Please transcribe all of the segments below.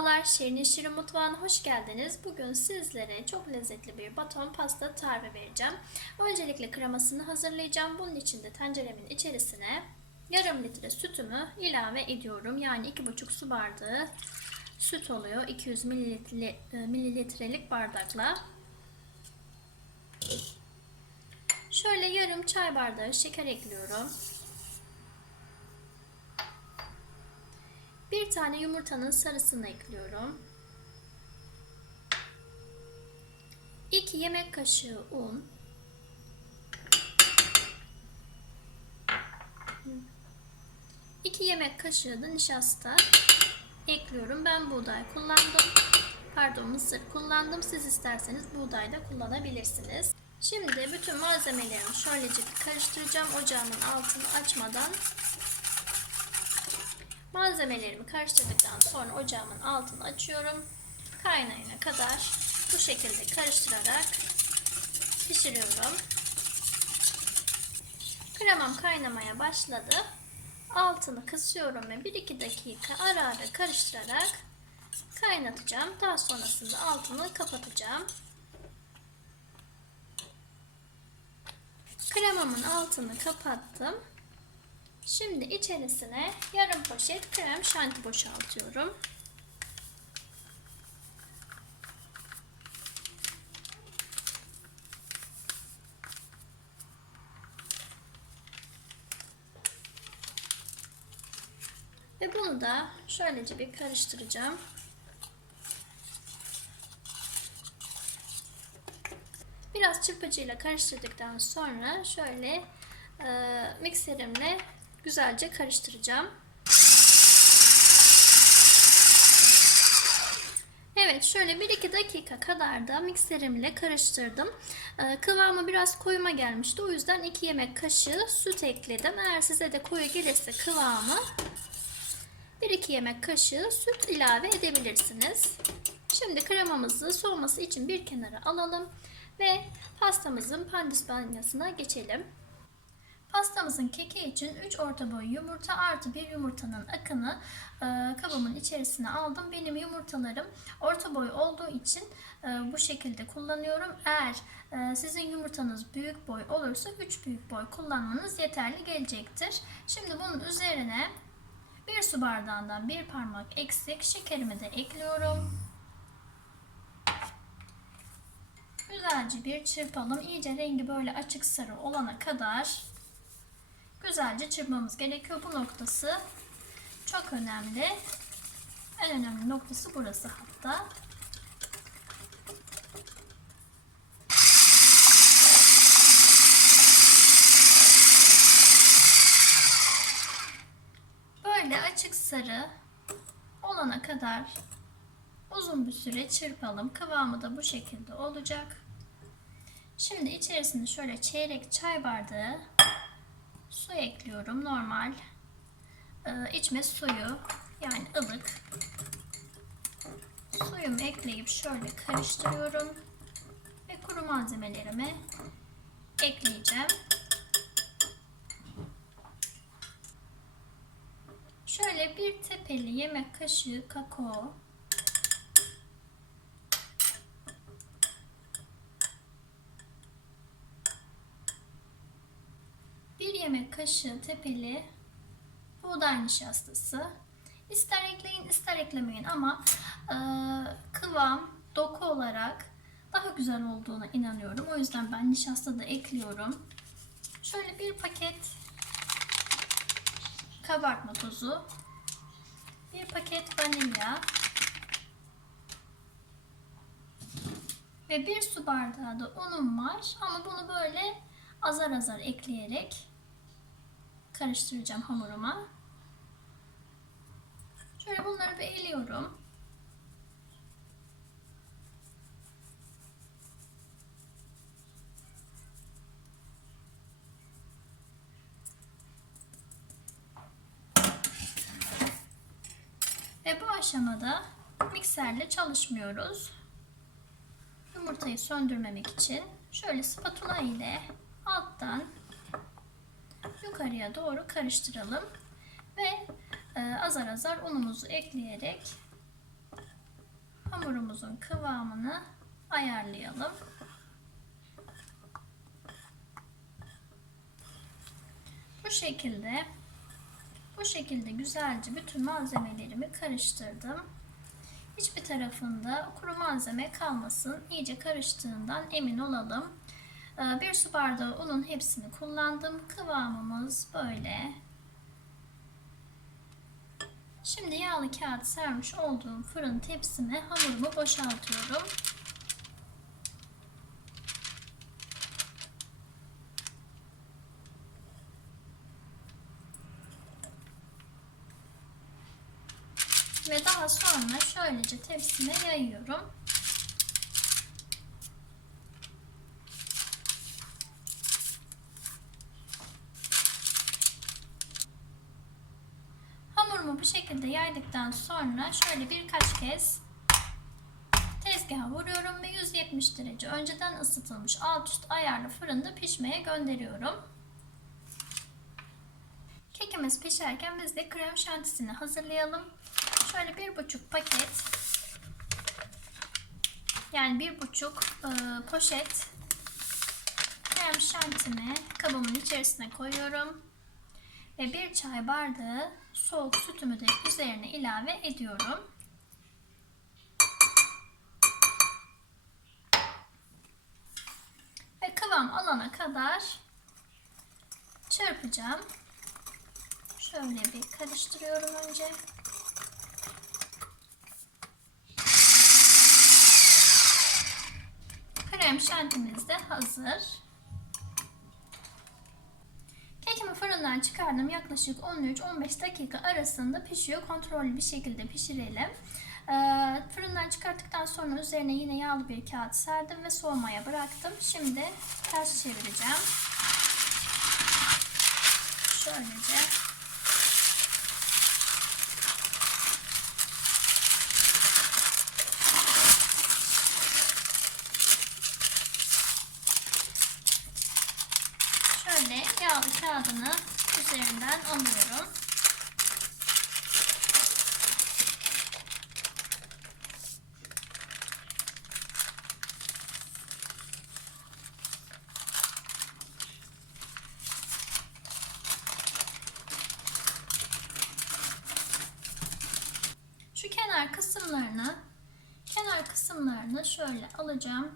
Merhabalar, Şirin Şirin Mutfağı'na hoş geldiniz. Bugün sizlere çok lezzetli bir baton pasta tarifi vereceğim. Öncelikle kremasını hazırlayacağım. Bunun için de tenceremin içerisine yarım litre sütümü ilave ediyorum. Yani 2,5 su bardağı süt oluyor. 200 mililitre, e, mililitrelik bardakla. Şöyle yarım çay bardağı şeker ekliyorum. Bir tane yumurtanın sarısını ekliyorum. 2 yemek kaşığı un. İki yemek kaşığı da nişasta ekliyorum. Ben buğday kullandım. Pardon mısır kullandım. Siz isterseniz buğday da kullanabilirsiniz. Şimdi bütün malzemelerimi şöylece karıştıracağım. Ocağımın altını açmadan Malzemelerimi karıştırdıktan sonra ocağımın altını açıyorum. Kaynayana kadar bu şekilde karıştırarak pişiriyorum. Kremam kaynamaya başladı. Altını kısıyorum ve 1-2 dakika ara ara karıştırarak kaynatacağım. Daha sonrasında altını kapatacağım. Kremamın altını kapattım. Şimdi içerisine yarım poşet krem şanti boşaltıyorum. Ve bunu da şöylece bir karıştıracağım. Biraz çırpıcıyla karıştırdıktan sonra şöyle e, mikserimle güzelce karıştıracağım. Evet şöyle 1-2 dakika kadar da mikserimle karıştırdım. Ee, kıvamı biraz koyuma gelmişti. O yüzden 2 yemek kaşığı süt ekledim. Eğer size de koyu gelirse kıvamı 1-2 yemek kaşığı süt ilave edebilirsiniz. Şimdi kremamızı soğuması için bir kenara alalım ve pastamızın pandispanyasına geçelim. Pastamızın keki için 3 orta boy yumurta artı bir yumurtanın akını e, kabımın içerisine aldım. Benim yumurtalarım orta boy olduğu için e, bu şekilde kullanıyorum. Eğer e, sizin yumurtanız büyük boy olursa 3 büyük boy kullanmanız yeterli gelecektir. Şimdi bunun üzerine bir su bardağından bir parmak eksik şekerimi de ekliyorum. Güzelce bir çırpalım. İyice rengi böyle açık sarı olana kadar güzelce çırpmamız gerekiyor. Bu noktası çok önemli. En önemli noktası burası hatta. Böyle açık sarı olana kadar uzun bir süre çırpalım. Kıvamı da bu şekilde olacak. Şimdi içerisine şöyle çeyrek çay bardağı su ekliyorum. Normal e, içme suyu yani ılık. Suyumu ekleyip şöyle karıştırıyorum. Ve kuru malzemelerimi ekleyeceğim. Şöyle bir tepeli yemek kaşığı kakao bir yemek kaşığı tepeli buğday nişastası. İster ekleyin ister eklemeyin ama e, kıvam, doku olarak daha güzel olduğuna inanıyorum. O yüzden ben nişasta da ekliyorum. Şöyle bir paket kabartma tozu, bir paket vanilya ve bir su bardağı da unum var. Ama bunu böyle azar azar ekleyerek karıştıracağım hamuruma. Şöyle bunları bir eliyorum. Ve bu aşamada mikserle çalışmıyoruz. Yumurtayı söndürmemek için şöyle spatula ile alttan yukarıya doğru karıştıralım ve e, azar azar unumuzu ekleyerek hamurumuzun kıvamını ayarlayalım. Bu şekilde bu şekilde güzelce bütün malzemelerimi karıştırdım. Hiçbir tarafında kuru malzeme kalmasın. İyice karıştığından emin olalım. Ee, bir su bardağı unun hepsini kullandım. Kıvamımız böyle. Şimdi yağlı kağıt sermiş olduğum fırın tepsime hamurumu boşaltıyorum. Ve daha sonra şöylece tepsime yayıyorum. Hamurumu bu şekilde yaydıktan sonra şöyle birkaç kez tezgaha vuruyorum ve 170 derece önceden ısıtılmış alt üst ayarlı fırında pişmeye gönderiyorum. Kekimiz pişerken biz de krem şantisini hazırlayalım. Şöyle bir buçuk paket yani bir buçuk e, poşet krem şantimi kabımın içerisine koyuyorum. Ve bir çay bardağı soğuk sütümü de üzerine ilave ediyorum. Ve kıvam alana kadar çırpacağım. Şöyle bir karıştırıyorum önce. Krem şantimiz de hazır. Fırından çıkardım. Yaklaşık 13-15 dakika arasında pişiyor. Kontrollü bir şekilde pişirelim. Ee, fırından çıkarttıktan sonra üzerine yine yağlı bir kağıt serdim ve soğumaya bıraktım. Şimdi ters çevireceğim. Şöylece Şöyle yağlı kağıdını üzerinden alıyorum. Şu kenar kısımlarını kenar kısımlarını şöyle alacağım.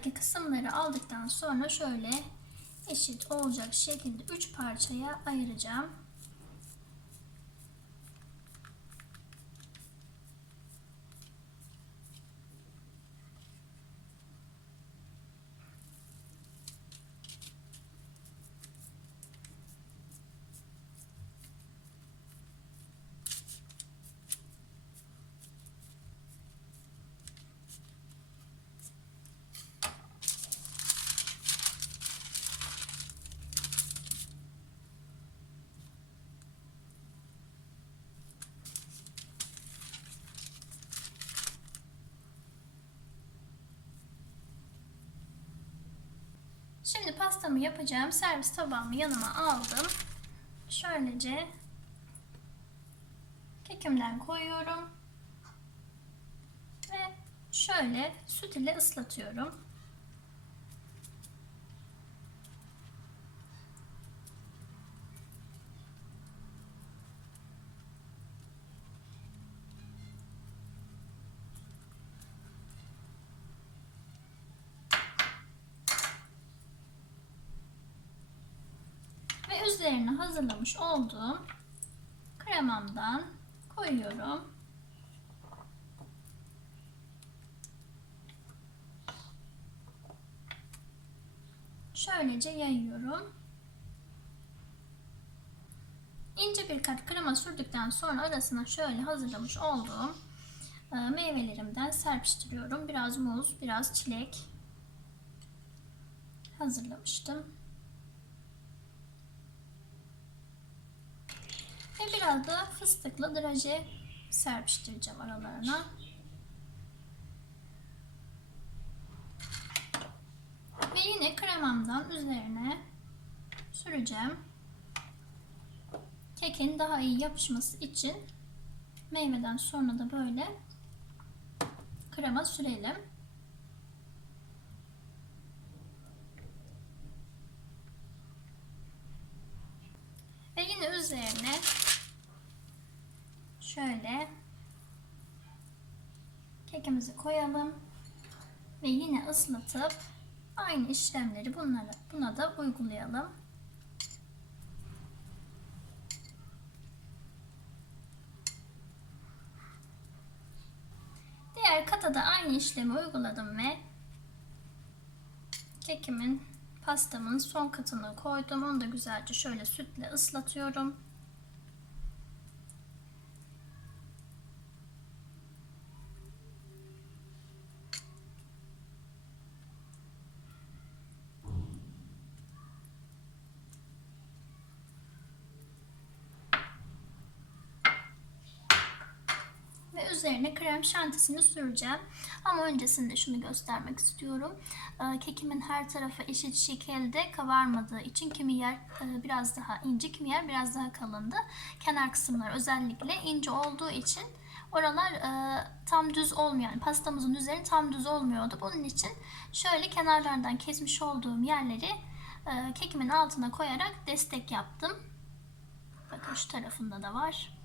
Kenarlarındaki kısımları aldıktan sonra şöyle eşit olacak şekilde 3 parçaya ayıracağım. Şimdi pastamı yapacağım. Servis tabağımı yanıma aldım. Şöylece kekimden koyuyorum. Ve şöyle süt ile ıslatıyorum. Ve üzerine hazırlamış olduğum kremamdan koyuyorum. Şöylece yayıyorum. İnce bir kat krema sürdükten sonra arasına şöyle hazırlamış olduğum e, meyvelerimden serpiştiriyorum. Biraz muz, biraz çilek. hazırlamıştım. Ve biraz da fıstıklı draje serpiştireceğim aralarına. Ve yine kremamdan üzerine süreceğim. Kekin daha iyi yapışması için meyveden sonra da böyle krema sürelim. Ve yine üzerine şöyle kekimizi koyalım ve yine ıslatıp aynı işlemleri bunlara buna da uygulayalım. Diğer kata da aynı işlemi uyguladım ve kekimin pastamın son katını koydum. Onu da güzelce şöyle sütle ıslatıyorum. ve üzerine krem şantisini süreceğim. Ama öncesinde şunu göstermek istiyorum. Ee, kekimin her tarafı eşit şekilde kabarmadığı için kimi yer e, biraz daha ince, kimi yer biraz daha kalındı. Kenar kısımlar özellikle ince olduğu için oralar e, tam düz olmuyor. Yani pastamızın üzeri tam düz olmuyordu. Bunun için şöyle kenarlardan kesmiş olduğum yerleri e, kekimin altına koyarak destek yaptım. Bakın şu tarafında da var.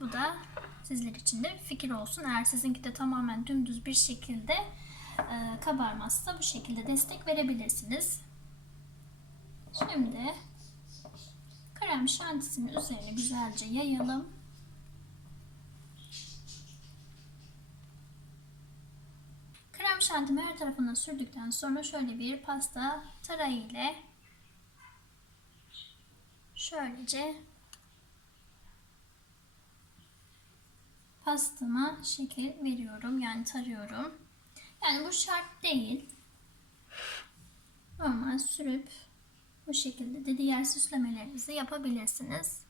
Bu da sizler için de fikir olsun. Eğer sizinki de tamamen dümdüz bir şekilde e, kabarmazsa bu şekilde destek verebilirsiniz. Şimdi krem şantisinin üzerine güzelce yayalım. Krem şantimi her tarafına sürdükten sonra şöyle bir pasta tarayı ile şöylece pastama şekil veriyorum. Yani tarıyorum. Yani bu şart değil. Normal sürüp bu şekilde de diğer süslemelerinizi yapabilirsiniz.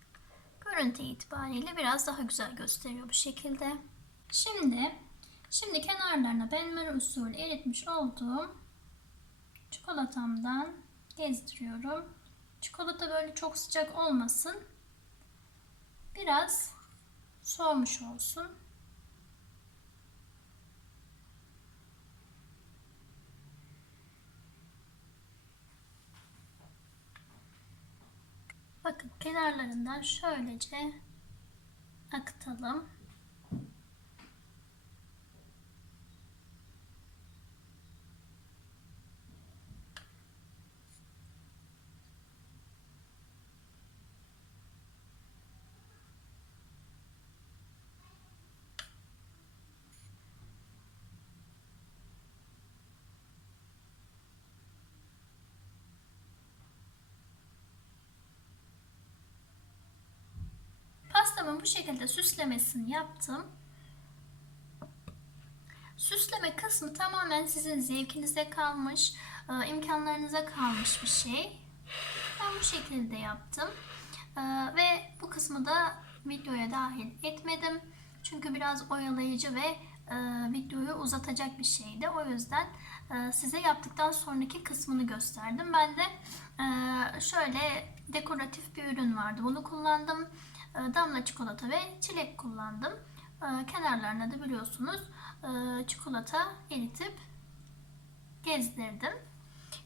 Görüntü itibariyle biraz daha güzel gösteriyor bu şekilde. Şimdi şimdi kenarlarına benmer usulü eritmiş olduğum çikolatamdan gezdiriyorum. Çikolata böyle çok sıcak olmasın. Biraz soğumuş olsun. Bakın kenarlarından şöylece akıtalım. Pastamın bu şekilde süslemesini yaptım. Süsleme kısmı tamamen sizin zevkinize kalmış, e, imkanlarınıza kalmış bir şey. Ben bu şekilde yaptım. E, ve bu kısmı da videoya dahil etmedim. Çünkü biraz oyalayıcı ve e, videoyu uzatacak bir şeydi. O yüzden size yaptıktan sonraki kısmını gösterdim. Ben de şöyle dekoratif bir ürün vardı. Bunu kullandım. E, damla çikolata ve çilek kullandım. E, kenarlarına da biliyorsunuz e, çikolata eritip gezdirdim.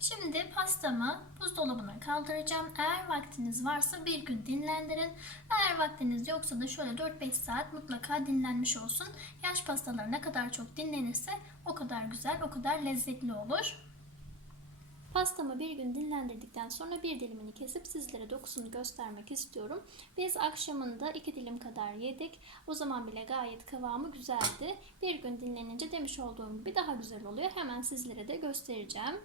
Şimdi pastamı buzdolabına kaldıracağım. Eğer vaktiniz varsa bir gün dinlendirin. Eğer vaktiniz yoksa da şöyle 4-5 saat mutlaka dinlenmiş olsun. Yaş pastalar ne kadar çok dinlenirse o kadar güzel, o kadar lezzetli olur. Pastamı bir gün dinlendirdikten sonra bir dilimini kesip sizlere dokusunu göstermek istiyorum. Biz akşamında iki dilim kadar yedik. O zaman bile gayet kıvamı güzeldi. Bir gün dinlenince demiş olduğum gibi daha güzel oluyor. Hemen sizlere de göstereceğim.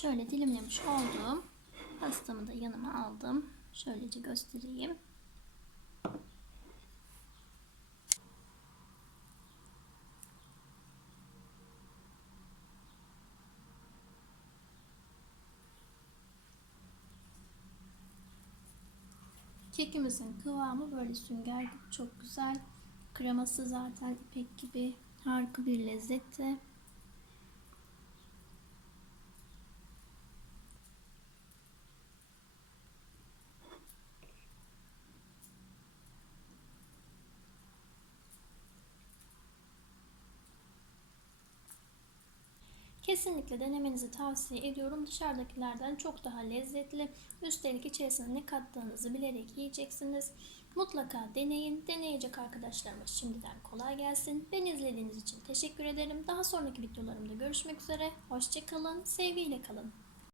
Şöyle dilimlemiş olduğum pastamı da yanıma aldım. Şöylece göstereyim. Kekimizin kıvamı böyle sünger gibi çok güzel. Kreması zaten ipek gibi harika bir lezzette. Kesinlikle denemenizi tavsiye ediyorum. Dışarıdakilerden çok daha lezzetli. Üstelik içerisine ne kattığınızı bilerek yiyeceksiniz. Mutlaka deneyin. Deneyecek arkadaşlarıma şimdiden kolay gelsin. Beni izlediğiniz için teşekkür ederim. Daha sonraki videolarımda görüşmek üzere. Hoşçakalın. Sevgiyle kalın.